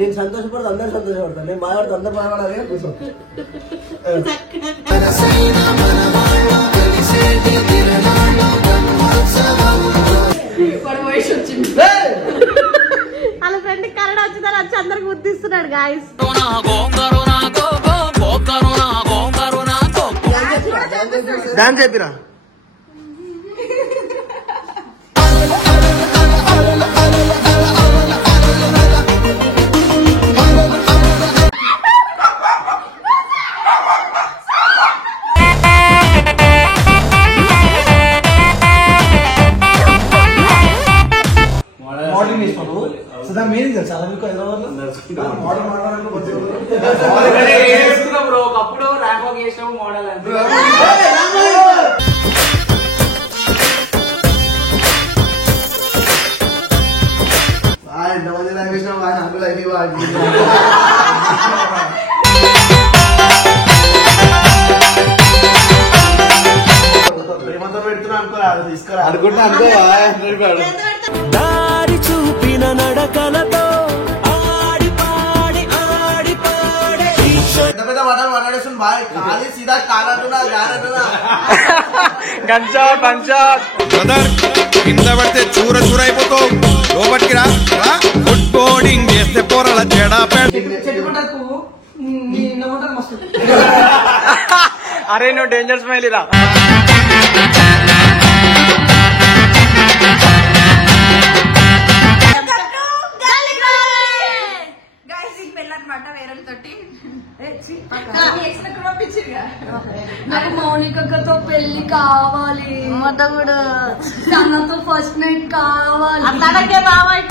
నేను సంతోషపడదు, అందరు సంతోషపడతాను. నేను బాధపడతా, అందరు బాధపడాలి. కూర్చో. వాళ్ళ ఫ్రెండ్ కన్నడ వచ్చిందని వచ్చి అందరికి గుర్తిస్తున్నాడు గాయస్. డాన్స్ చెప్పిరా. మీనింగ్ తెలుసా మీకు? ఒకప్పుడు ర్యాంప్ వాక్ చేసినాము మోడల్ అంటే ఎంతమంది లాగేసినా అందులో అవి ప్రేమతో పెడుతున్నా అనుకోరా, తీసుకురా అనుకుంటా అనుకో. దారి చూపిన నడకలతో ఆడి పాడి ఆడి పాడి పెద్ద పెద్ద మాటలు మాట్లాడేస్తుంది బాయ్. ఖాళీ సీదా కాలంటున్నా గానంటున్నా. గంచా పంచా కింద పడితే చూర చూర అయిపోతావు. లోపలికి రా, ఫుడ్ బోర్డింగ్ చేస్తే పోరల చెడా అరే నువ్వు డేంజర్ స్మైల్ రా. నాకు మౌనికతో పెళ్లి కావాలి, మొదగుడు తనతో ఫస్ట్ నైట్ కావాలి. అట్లాగే బాబాయ్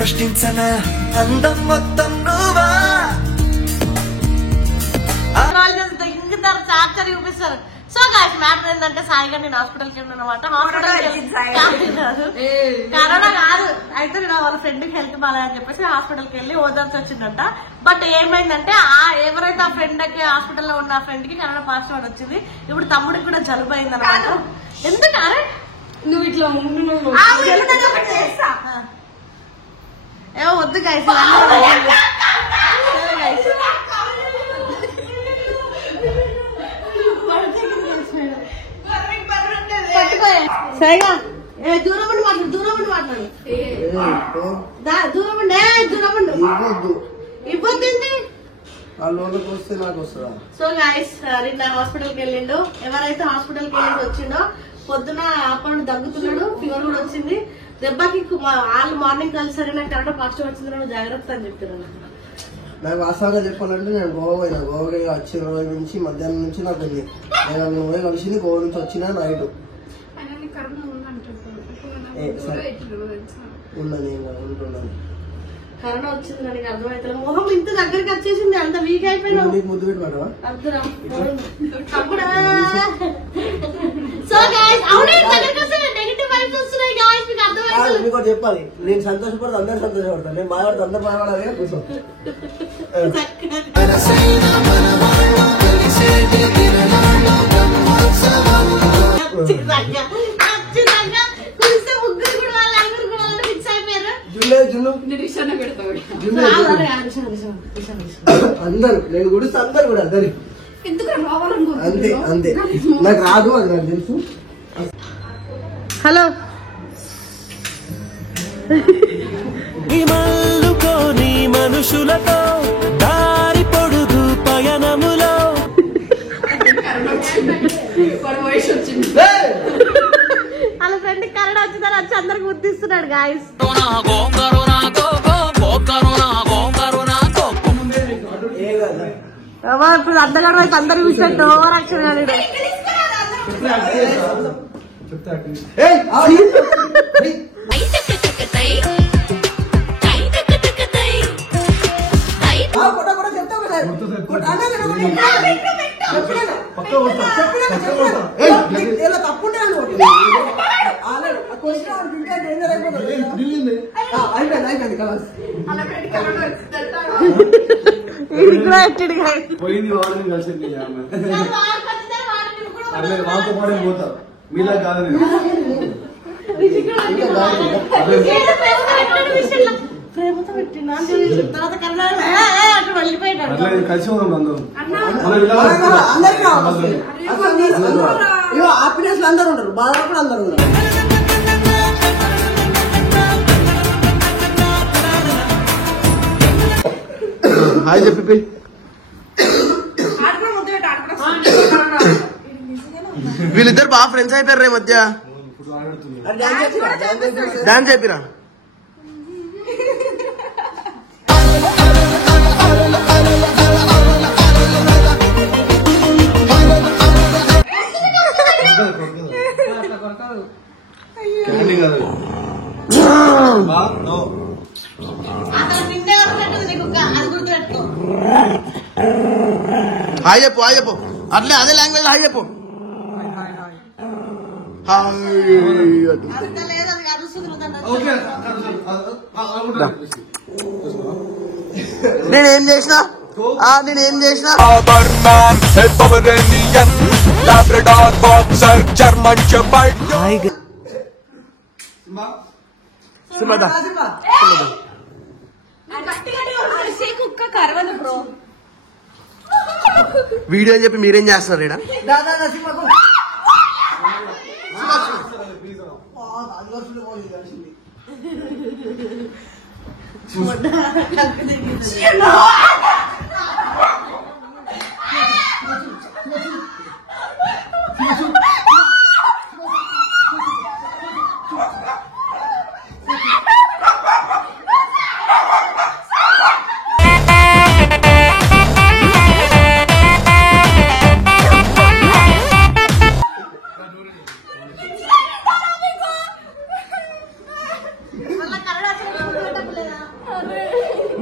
ప్రశ్నించన అందం మొత్తం నువ్వా చార్జర్ చూపిస్తారు. సో గాయస్ మ్యాటర్ ఏంటంటే సాయిగా నేను హాస్పిటల్కి వెళ్ళిన అనమాట. కరోనా కాదు, అయితే నేను వాళ్ళ ఫ్రెండ్ కి హెల్త్ బాగాలని చెప్పేసి హాస్పిటల్కి వెళ్ళి ఓదార్చి వచ్చిందంట. బట్ ఏమైందంటే ఎవరైతే ఆ ఫ్రెండ్ కి హాస్పిటల్లో ఉన్న ఆ ఫ్రెండ్ కి కరోనా పాజిటివ్ అని వచ్చింది. ఇప్పుడు తమ్ముడికి కూడా జలుబు అయింది అనమాట. ఎందుకు అరే నువ్వు ఇట్లా ఏమో వద్దు గాయస్. సరేగా దూరం ఉండి మాట్లాడు, దూరం ఉండి మాట్లాడు, దూరం ఉండి ఇబ్బంది వస్తే నాకు వస్తుందా? సో గైస్ నిన్న హాస్పిటల్కి వెళ్ళిండు. ఎవరైతే హాస్పిటల్కి వెళ్ళి వచ్చిండో పొద్దున అప్పుడు దగ్గుతున్నాడు, ఫీవర్ కూడా వచ్చింది. దెబ్బకి వాళ్ళు మార్నింగ్ కలిసి నాకు కరెక్ట్ పాజిటివ్ వచ్చింది, జాగ్రత్త అని చెప్పారు. నాకు వాస్తవంగా చెప్పాలంటే నేను గోవా పోయినా. గోవా వచ్చిన రోజు నుంచి మధ్యాహ్నం నుంచి నాకు నేను నువ్వే కలిసింది. గోవా నుంచి వచ్చిన నైట్ ఉన్నది ఉంటున్నాను. కరోనా వచ్చింది నాకు అర్థమవుతుంది. మొహం ఇంత దగ్గరికి వచ్చేసింది, అంత వీక్ అయిపోయినా. ముద్దు పెట్టినావా? మీకు చెప్పాలి, నేను సంతోషపడదు, అందరు సంతోషపడతాను. నేను బాధపడతా, అందరు బాధపడాలి. కూర్చో. అందరు నేను గుడిస్తే అందరు కూడా అందరు అంతే అంతే. నాకు రాదు అది నాకు తెలుసు. హలో మల్లుకోని మనుషులతో దారి పొడుగు పయనములో వాళ్ళ ఫ్రెండ్ కన్నడ వచ్చిందని వచ్చి అందరికి గుర్తిస్తున్నాడు గాయస్. ఇప్పుడు అద్దగాడు వైపు అందరు చూసినట్టు ఓవరాక్షన్ పోయింది వాళ్ళని కలిసి వాళ్ళతో పాటు పోతా. మీలా కాదు ప్రేమతో పెట్టినా తర్వాత కన్నా అటు వెళ్ళిపోయినాడు. కలిసి అందరూ అందరికీ హ్యాపీనెస్ లో అందరూ ఉంటారు, బాధ కూడా అందరూ ఉంటారు. హాయ్ చెప్పి వీళ్ళిద్దరు బాగా ఫ్రెండ్స్ అయిపోయారు రే మధ్య. డాన్స్ చెప్పిరా హాయ్ చెప్పు హాయ్ చెప్పు అట్లే అదే లాంగ్వేజ్ హాయ్ చెప్పు. నేనేం చేసిన నేనేం చేసిన వీడియో అని చెప్పి మీరేం చేస్తున్నారు ఈడ?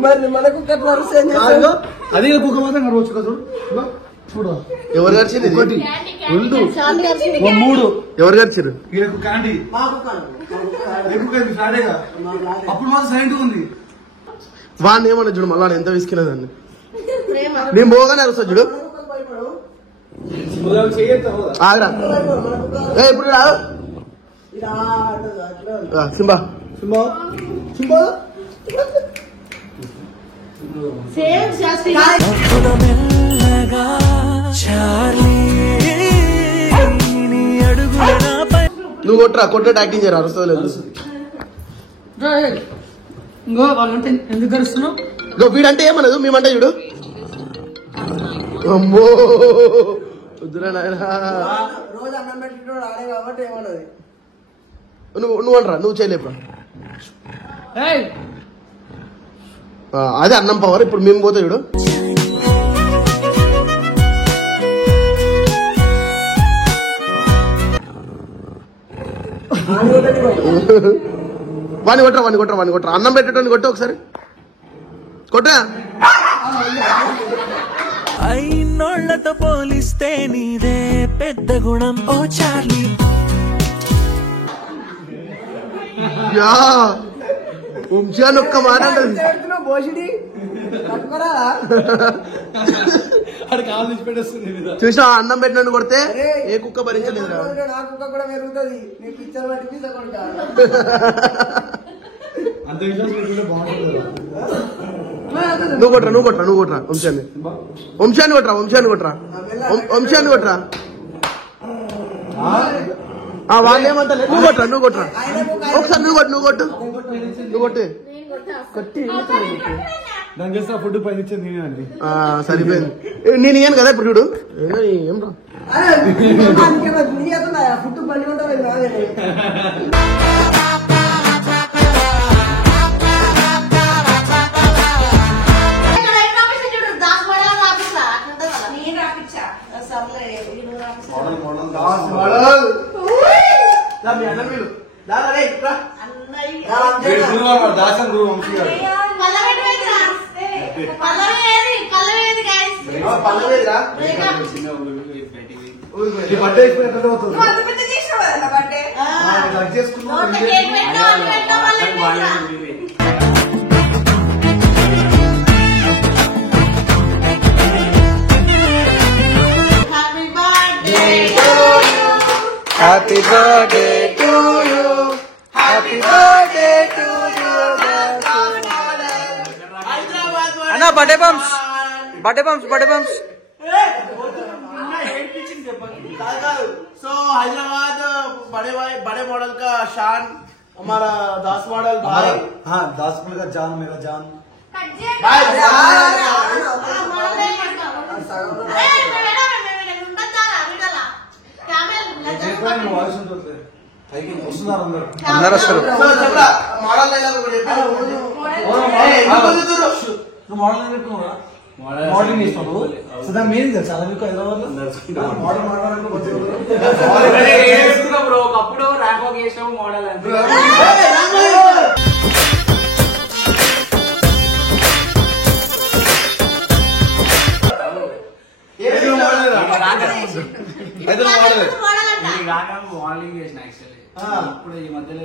మరి మనకు అది కుక్క మాత్రం గడవచ్చు కదా చూడు. ఎవరు గడిచింది? రెండు మూడు ఎవరు గడిచారు? అప్పుడు మాత్రం సైలెంట్ ఉంది. వాడిని ఏమన్నా చూడు మళ్ళా ఎంత విసికినదాన్ని నేను పోగానే అరుస్తా చూడు. ఆగరా ఇప్పుడు రాదు సింబా సింబా సింబా నువ్వు కొట్టరా కొట్టే యాక్టింగ్ చేయరా అరుస్తా లేదు. ఎందుకు కలుస్తున్నావు? వీడంటే ఏమన్నదు మేమంటే చూడు. అమ్మో వద్దురా నాయన రోజు అన్నం పెట్టినోడు ఆడే కాబట్టి ఏమన్నది. నువ్వు అనరా నువ్వు చేయలేపురా. అదే అన్నం పవర్. ఇప్పుడు మేము పోతే చూడు. వాణి కొట్టరా వాణి కొట్టరా వాణి కొట్టరా. అన్నం పెట్టేటోని కొట్టు ఒకసారి కొట్టా. అయినోళ్లతో పోలిస్తే నీదే పెద్ద గుణం ఓ చార్లీ. వంశాన్ని ఒక్క మాట భోషిడి చూసా అన్నం పెట్టినట్టు కొడితే ఏ కుక్క భరించలేదు. నా కుక్క కూడా పెరుగుతుంది. నేను పిచ్చర్ పట్టి పిచ్చ కొడతా. నువ్వు కొట్రా నువ్వు కొట్రా నువ్వు కొట్రా వంశాన్ని వంశాన్ని కొట్రా వంశాన్ని కొట్రా వంశాన్ని కొట్రా. వాళ్ళు ఏమంతా నువ్వు కొట్రా నువ్వు కొట్రా ఒకసారి నువ్వు కొట్టు నువ్వు కొట్టు నువ్వు కొట్టు కొట్టి ఫుడ్ పైన సరిపోయింది. నేను ఇయ్యాను కదా ఇప్పుడు చూడు. ఏం రా ఫుడ్ బండి ఉంటుంది. Happy birthday to you. Happy birthday to you. అన్న బర్త్డే బంప్స్ సో హైదరాబాద్ बड़े मॉडल का शान हमारा 10 मॉडल भाई हाँ 10 मॉडल का जान मेरा जान అందరూ వస్తారు మోడలింగ్ ఇస్తాను సో దాని మీనింగ్ తెలుసా మీకు హైదరాబాద్ బ్రో ఒకప్పుడు ర్యాంప్ వాక్ చేసాము మోడల్ అంటే మోడలింగ్ చేసిన యాక్చువల్లీ ఇప్పుడు ఈ మధ్యలో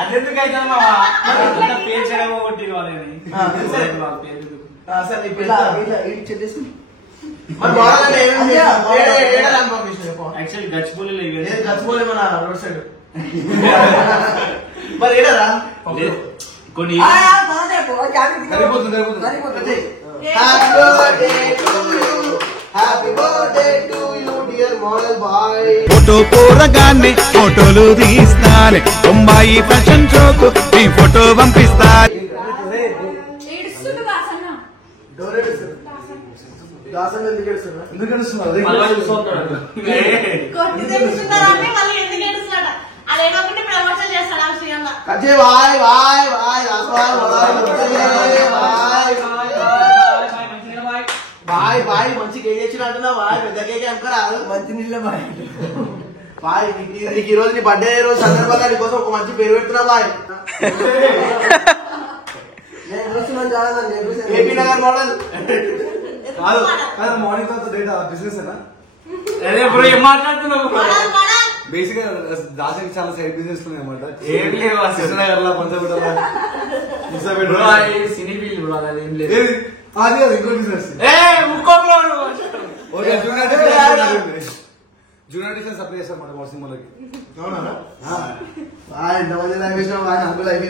అదెందుకైతే పేరు చెడగొట్టి వాళ్ళని యాక్చువల్లీ గచ్చిబౌలిలో రోడ్ సైడ్ కొన్ని ఫోటో పోరగానే ఫోటోలు తీస్తానే బొంబాయి ఫ్యాషన్ షోకు ఈ ఫోటో పంపిస్తా బాయ్ బాయ్ మంచి కేక్ తెచ్చినట్టున్నా బాయ్ పెద్ద కేక్ అనుకోరాదు మంచి నీళ్ళ బాయ్ బాయ్ నీకు ఈ రోజు నీ బర్త్డే రోజు సందర్భంగా నీ కోసం ఒక మంచి పేరు పెడుతున్నా boy AP Nagar model morning తర్వాత డేటా బిజినెస్ అదే బ్రో ఏం మాట్లాడుతున్నావు బేసిక్ గా దాసకి చాలా సైడ్ బిజినెస్ ఉన్నాయి అన్నమాట ఏం లేవు కృష్ణనగర్ లో పంచగుట్ట సినీ ఫీల్డ్ బ్రో అది ఏం లేదు అది కాదు ఇంకో బిజినెస్ జూనియర్ డిఫెన్స్ సప్లై చేస్తాం మాట మా సినిమాలకి అవునా ఎంతమంది లాంగ్వేజ్ నాకు లైఫ్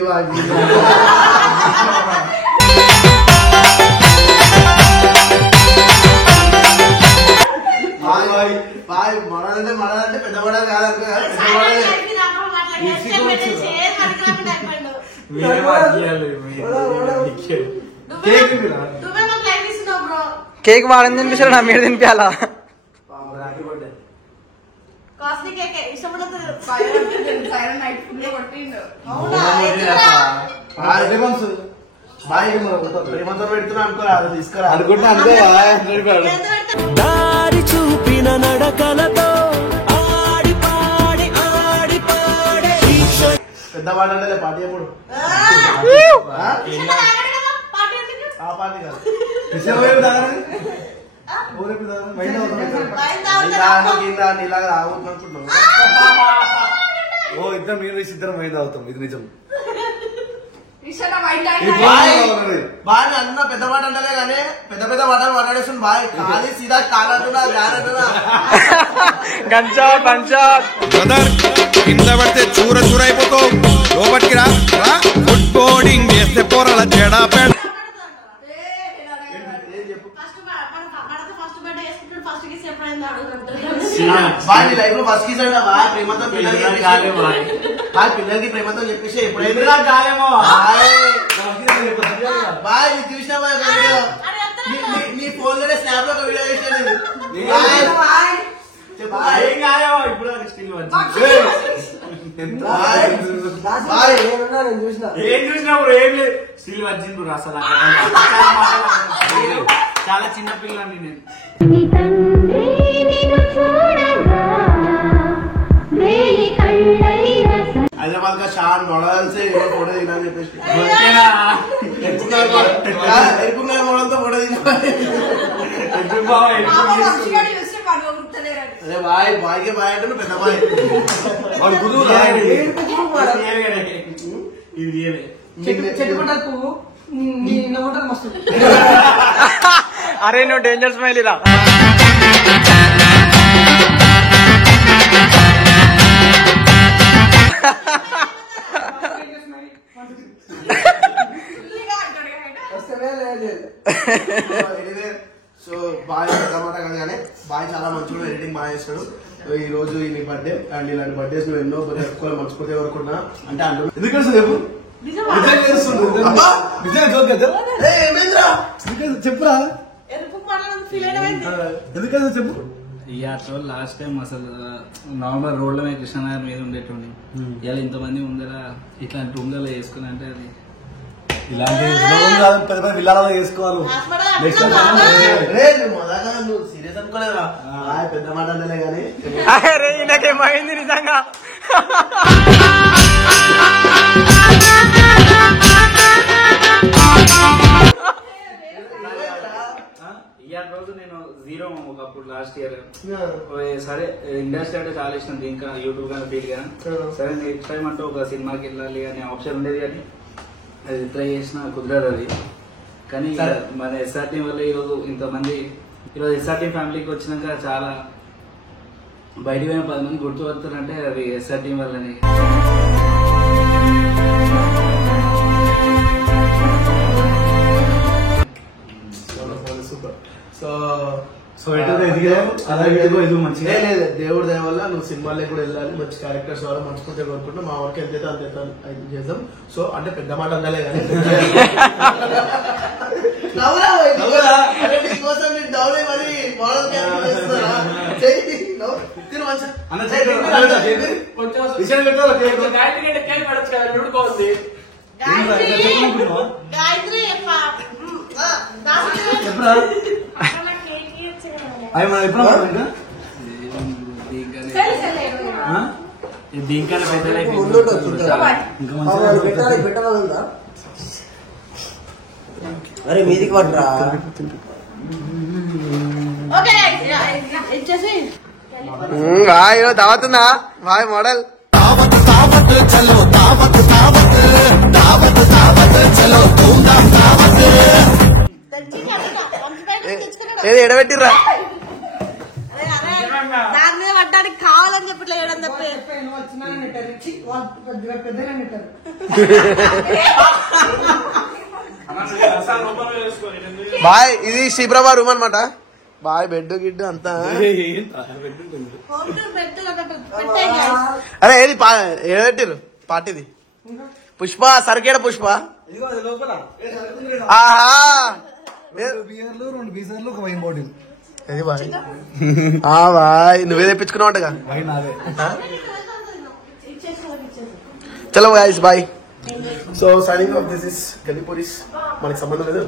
బాయ్ మడాలంటే పెద్ద మడాలి కాదనుకో కేక్ వాడని తినిపిస్తాడు నా మీద తినిపించాలా ప్రేమతో పెడుతున్నా అనుకోరా తీసుకురా అనుకుంటా దారి చూపిన నడకలతో ఆడి పాడి ఆడి పాడే పెద్ద పాటలే పాట ఎప్పుడు ఆ పాట కాదు ఇలాగా రావద్దు అనుకుంటున్నావు ఓ ఇద్దరం మీరు ఇద్దరం మైండ్ అవుతాం ఇది నిజం బాగా అన్న పెద్ద మాట అంటే కానీ పెద్ద మాటలు మాట్లాడేస్తుంది బాయ్ ఖాళీ సీదా కాలంటున్నా గానంటున్నా బ్రదర్ కింద పడితే చూర అయిపోతావు లోపలికి రా ఫుడ్ బోర్డింగ్ చేస్తే పోరాల చెడా పెడ బాయ్ నీ లైఫ్ లో ఫస్ట్ కిస్ అంటే బాయ్ ప్రేమతో పిల్లలకి ప్రేమతో చెప్పేసి ఎప్పుడైనా బాయ్ నీ చూసినా నీ ఫోన్ లోనే స్నాప్ లో ఒక వీడియో చేసాను ఏం చూసినప్పుడు ఏం లేదు స్టిల్ వచ్చింది అసలు చాలా చిన్న పిల్లని నేను హైదరాబాద్ का शान मॉडल से फोटो दिखा చెప్పేసి ఎరుకున్నర్ మోడల్ తో ఫోటో దిగా అరే బాయ్ బాయ్ కే బాయ్ అంటే పెద్ద బాయ్ వాడు గురు ఇది అరే నువ్వు డేంజర్ స్మైల్ రా సో బాయ్ పెద్దమాట కాదు కానీ బాయ్ చాలా మంచిగా ఎడిటింగ్ బాగా చేస్తాడు. ఈ రోజు ఈ బర్త్డే అండ్ ఇలాంటి బర్త్డేస్ నువ్వు ఎన్నో ఎక్కువ మర్చిపోతే వరకున్నా అంటే అంటు ఎందుకంటే చెప్పు చెప్పురా ఎందుకంటే చెప్పు. ఇయర్లో లాస్ట్ టైం అసలు నార్మల్ రోడ్ల మీద కృష్ణనగర్ మీద ఉండేటండి. ఇలా ఇంతమంది ముందర ఇట్లాంటి రూమ్లలో వేసుకుని అంటే అది ఇలాంటి పెద్ద విల్లాలలో చేసుకోవాలి. నెక్స్ట్ నువ్వు సీరియస్ అనుకోలేదా పెద్ద మాట అంటలే కానీ నాకేమైంది నిజంగా. ఇయర్ రోజు నేను జీరో ఒకప్పుడు లాస్ట్ ఇయర్. సరే ఇండస్ట్రీ అంటే చాలా ఇష్టం ఇంకా యూట్యూబ్ కానీ ఫీల్ కానీ. సరే నెక్స్ట్ టైం అంటే ఒక సినిమాకి వెళ్ళాలి అనే ఆప్షన్ ఉండేది కానీ అది ట్రై చేసిన కుదరదు అది. కానీ మన ఎస్ఆర్టీ వల్ల ఈరోజు ఇంతమంది ఈరోజు ఎస్ఆర్టీ ఫ్యామిలీకి వచ్చినాక చాలా బయటికి పోయిన 10 మంది గుర్తుపడతారంటే అది ఎస్ఆర్టీ వల్లనే. సూపర్. సో లేదు దేవుడి దయ వల్ల నువ్వు సినిమాలకి కూడా వెళ్ళాలి, మంచి క్యారెక్టర్స్ వల్ల మంచిపోతే కోరుకుంటా. మా వర్క్ ఎంత అంత చేద్దాం. సో అంటే పెద్ద మాట అందాలే కానీ దీనికన్నా పెద్ద లైఫ్ అరే మీదికి పట్టరా. దావతుందా బాయ్ మోడల్ ఏది ఎడబెట్టిర్రా దాని మీద పడ్డానికి కావాలని చెప్పి లేడని చెప్పి బాయ్ ఇది శ్రీప్రభా రూమ్ అనమాట. బాయ్ బెడ్ గిడ్డు అంతా. అరే ఏది ఎడబెట్టిర్రు పార్టీది పుష్ప సరికేడ పుష్ప. ఆహా బియర్లు 2 బీసర్లు ఒక వైన్ బాటిల్. ఇది బాయ్ బాయ్ నువ్వే తెప్పించుకున్నావుగా. చలో guys bye. So signing off this is Gallipolice. మనకి సంబంధం లేదు.